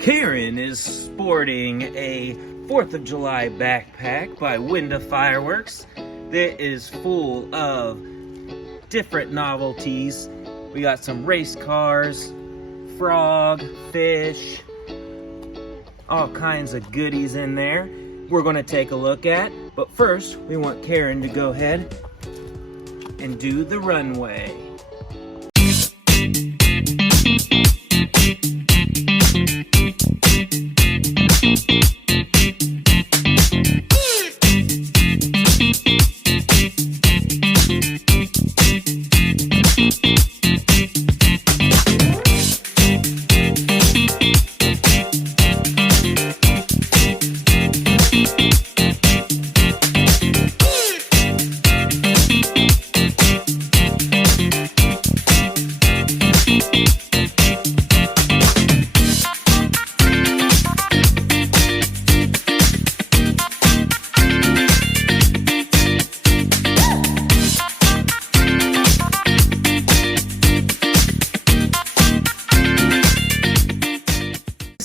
Karen is sporting a 4th of July backpack by Fireworks that is full of different novelties. We got some race cars, frog, fish, all kinds of goodies in there we're going to take a look at. But first, we want Karen to go ahead and do the runway.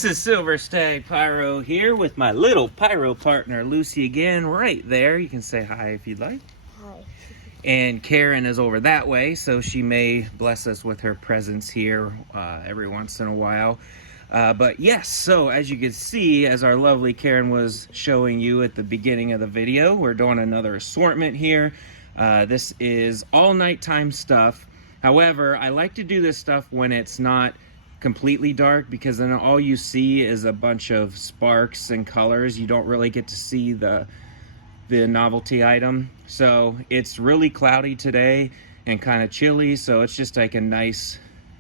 This is Silver Stag Pyro here with my little pyro partner Lucy again right there. You can say hi if you'd like. Hi. And Karen is over that way, so she may bless us with her presence here every once in a while. But yes, so as you can see, as our lovely Karen was showing you at the beginning of the video, we're doing another assortment here. This is all nighttime stuff. However, I like to do this stuff when it's not completely dark, because then all you see is a bunch of sparks and colors. You don't really get to see the novelty item. So it's really cloudy today and kind of chilly, so it's just like a nice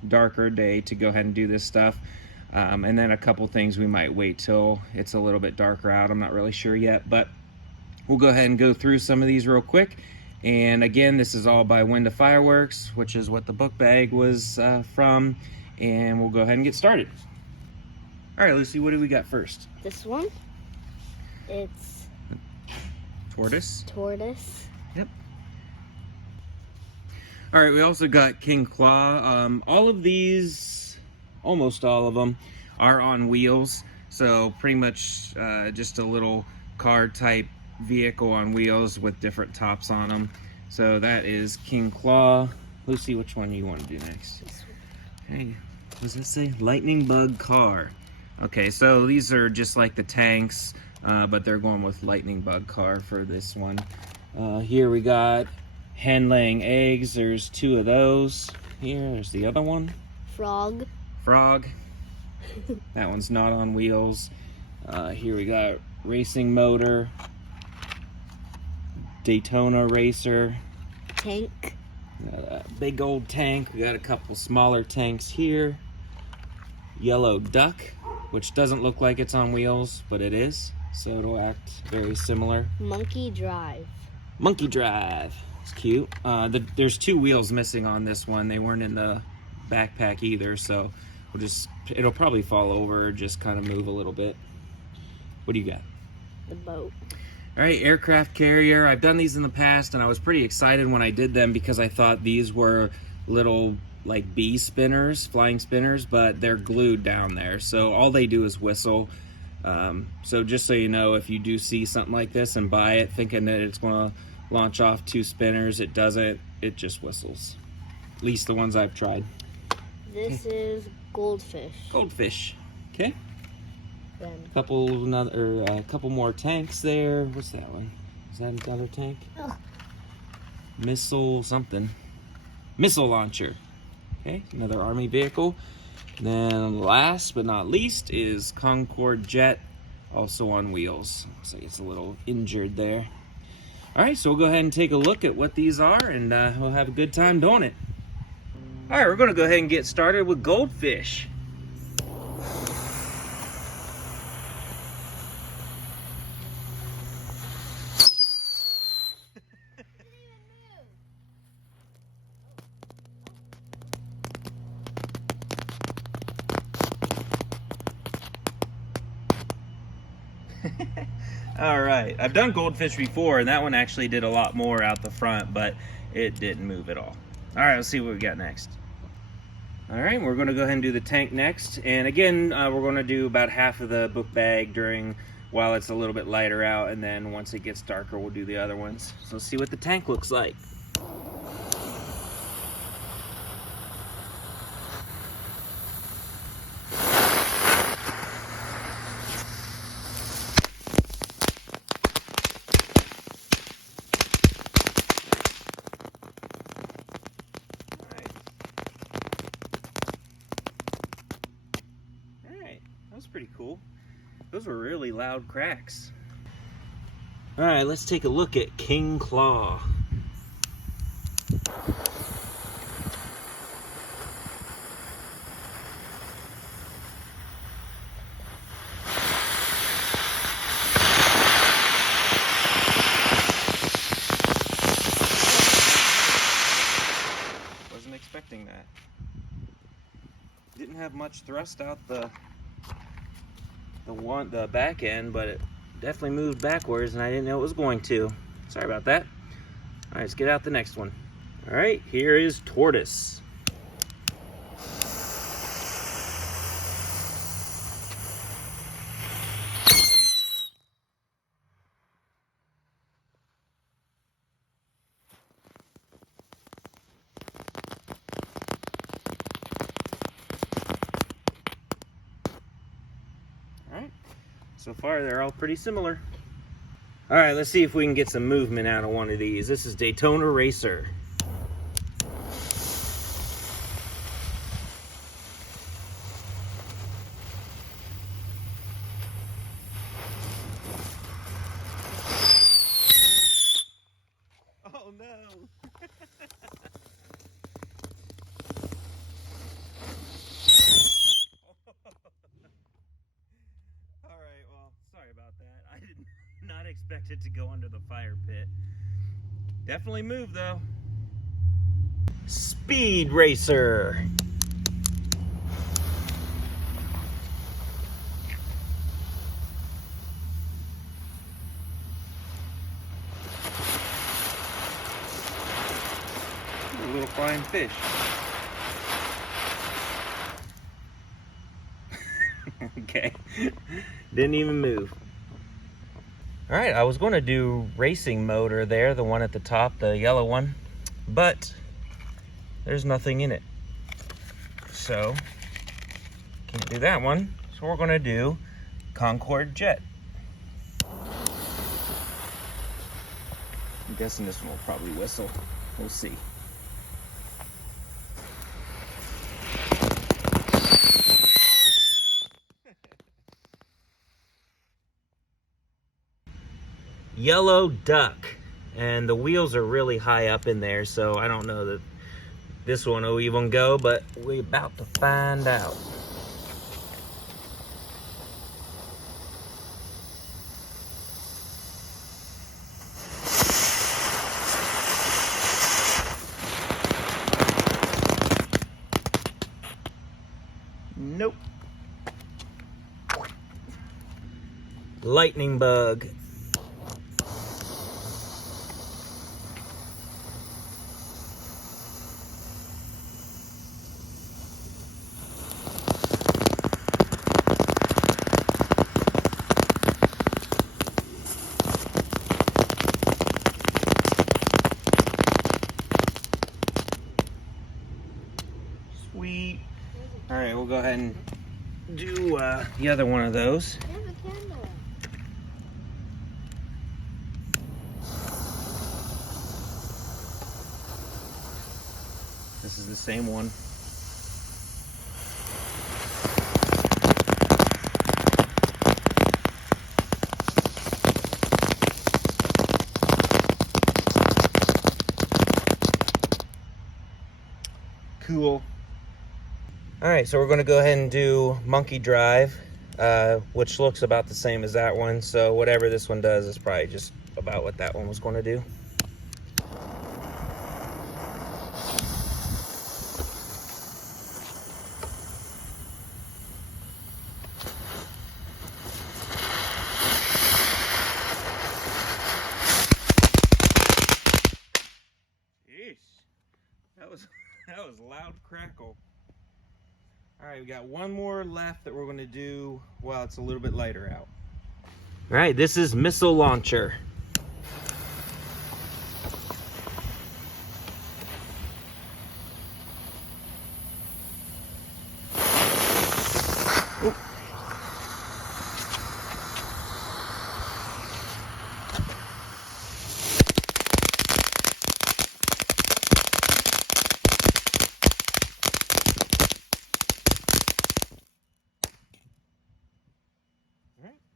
darker day to go ahead and do this stuff. And then a couple things we might wait till it's a little bit darker out. I'm not really sure yet, but we'll go ahead and go through some of these real quick. And again, this is all by Fireworks, which is what the book bag was from. And we'll go ahead and get started. All right, Lucy, what do we got first? This one, it's Tortoise. Yep. All right, we also got King Claw. All of these, almost all of them, are on wheels. So pretty much just a little car type vehicle on wheels with different tops on them. So that is King Claw. Lucy, which one do you want to do next? This one. Hey, what does it say? Lightning Bug Car. Okay, so these are just like the tanks, but they're going with Lightning Bug Car for this one. Here we got hen laying eggs. There's 2 of those. Here's the other one. Frog. That one's not on wheels. Here we got racing motor. Daytona racer. Tank. Big old tank. We got a couple smaller tanks here. Yellow duck, which doesn't look like it's on wheels, but it is, so it'll act very similar. Monkey drive. It's cute. There's 2 wheels missing on this one. They weren't in the backpack either, so it'll probably fall over, just kind of move a little bit. What do you got? The boat. All right, aircraft carrier. I've done these in the past, and I was pretty excited when I did them because I thought these were little like bee spinners, flying spinners, but they're glued down there. So all they do is whistle. So just so you know, if you do see something like this and buy it thinking that it's going to launch off 2 spinners, it doesn't. It just whistles. At least the ones I've tried. This is goldfish. Okay. Then A couple more tanks there. What's that one? Is that another tank? Oh. Missile launcher. Okay, another army vehicle. Then last but not least is Concorde jet, also on wheels. Looks like it's a little injured there. All right, so we'll go ahead and take a look at what these are, and we'll have a good time doing it. All right, we're gonna go ahead and get started with goldfish. All right, I've done goldfish before, and that one actually did a lot more out the front, but it didn't move at all. All right, let's see what we got next. All right, we're going to go ahead and do the tank next. And again, we're going to do about half of the book bag while it's a little bit lighter out, and then once it gets darker, we'll do the other ones. So let's see what the tank looks like. That was pretty cool. Those were really loud cracks. All right, let's take a look at King Claw. Wasn't expecting that. Didn't have much thrust out the back end, but it definitely moved backwards, and I didn't know it was going to. Sorry about that. All right, let's get out the next one. All right, here is Tortoise. All right, so far they're all pretty similar. All right, let's see if we can get some movement out of one of these. This is Daytona Racer. Oh no! All right, well, sorry about that. I did not expect it to go under the fire pit. Definitely moved though. Speed Racer. A little flying fish. Okay, didn't even move. All right, I was going to do racing motor there, the one at the top, the yellow one, but there's nothing in it. So, can't do that one. So we're going to do Concorde Jet. I'm guessing this one will probably whistle. We'll see. Yellow Duck, and the wheels are really high up in there, so I don't know that this one will even go, but we're about to find out. Nope. Lightning Bug. Sweet. All right, we'll go ahead and do the other one of those. I have a candle. This is the same one. Cool. All right, so we're going to go ahead and do Monkey Drive, which looks about the same as that one. So whatever this one does is probably just about what that one was going to do. Jeez, that was loud crackle. All right, we got one more left that we're going to do while it's a little bit lighter out. All right, this is missile launcher.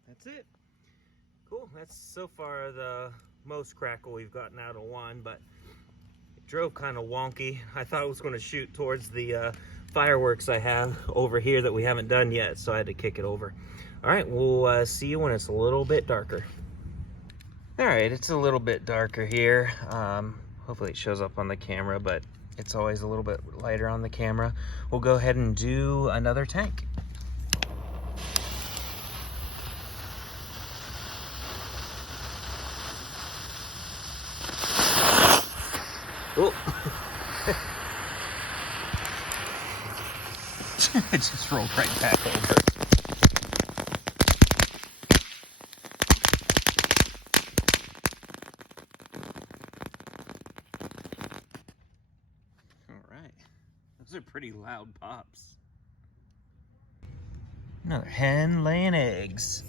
That's it. Cool. That's so far the most crackle we've gotten out of one, but it drove kind of wonky. I thought it was going to shoot towards the fireworks I have over here that we haven't done yet, so I had to kick it over. All right, we'll see you when it's a little bit darker. All right, it's a little bit darker here. Hopefully it shows up on the camera, but it's always a little bit lighter on the camera. We'll go ahead and do another tank. Oh. It just rolled right back over. All right. Those are pretty loud pops. Another hen laying eggs.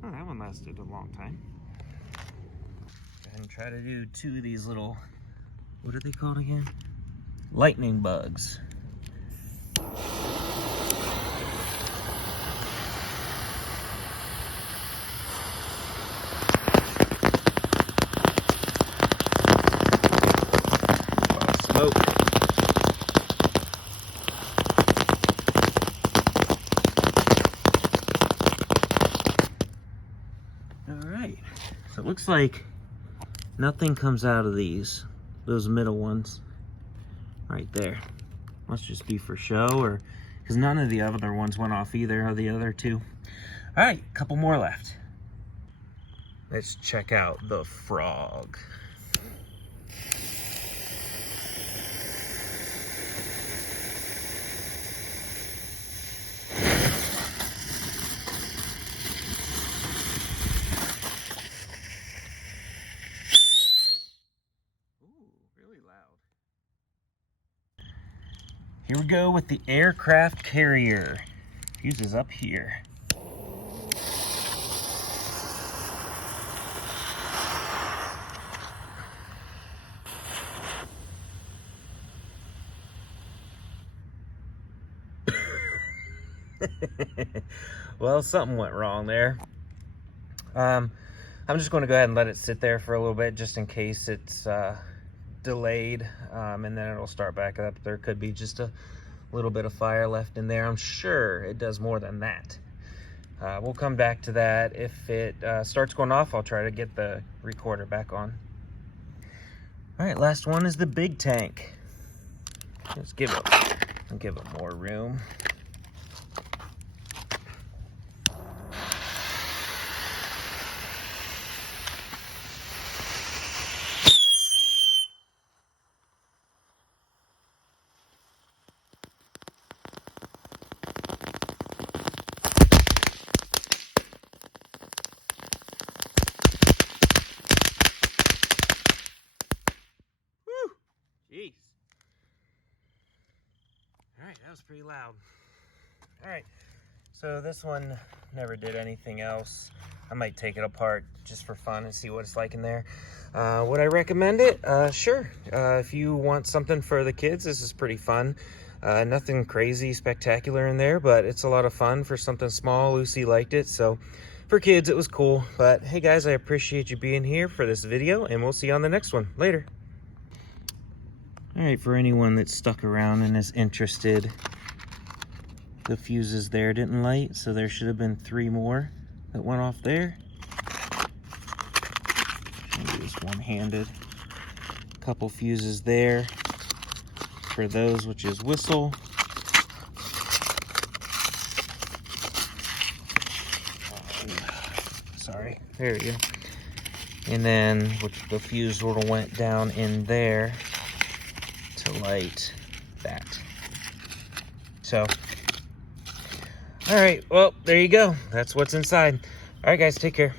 Oh, that one lasted a long time. Go ahead and try to do two of these little, what are they called again? Lightning bugs. Smoke. Alright, so it looks like nothing comes out of those middle ones right there. Must just be for show, or because none of the other ones went off either, of the other two. Alright, a couple more left. Let's check out the frog. Here we go with the aircraft carrier. Fuse is up here. Well, something went wrong there. I'm just going to go ahead and let it sit there for a little bit just in case it's delayed, and then it'll start back up. There could be just a little bit of fire left in there. I'm sure it does more than that. We'll come back to that. If it starts going off, I'll try to get the recorder back on. All right, last one is the big tank. Let's give it more room. Jeez. All right, that was pretty loud. All right, so this one never did anything else. I might take it apart just for fun and see what it's like in there. Would I recommend it? Sure. If you want something for the kids, this is pretty fun. Nothing crazy spectacular in there, but it's a lot of fun for something small. Lucy liked it, so for kids, it was cool. But hey guys, I appreciate you being here for this video, and we'll see you on the next one. Later. All right, for anyone that's stuck around and is interested, the fuses there didn't light, so there should have been 3 more that went off there. Maybe it's one-handed. Couple fuses there for those, which is whistle. Sorry, there we go. And then the fuse sort of went down in there to light that. So, all right, well, there you go. That's what's inside. All right, guys, take care.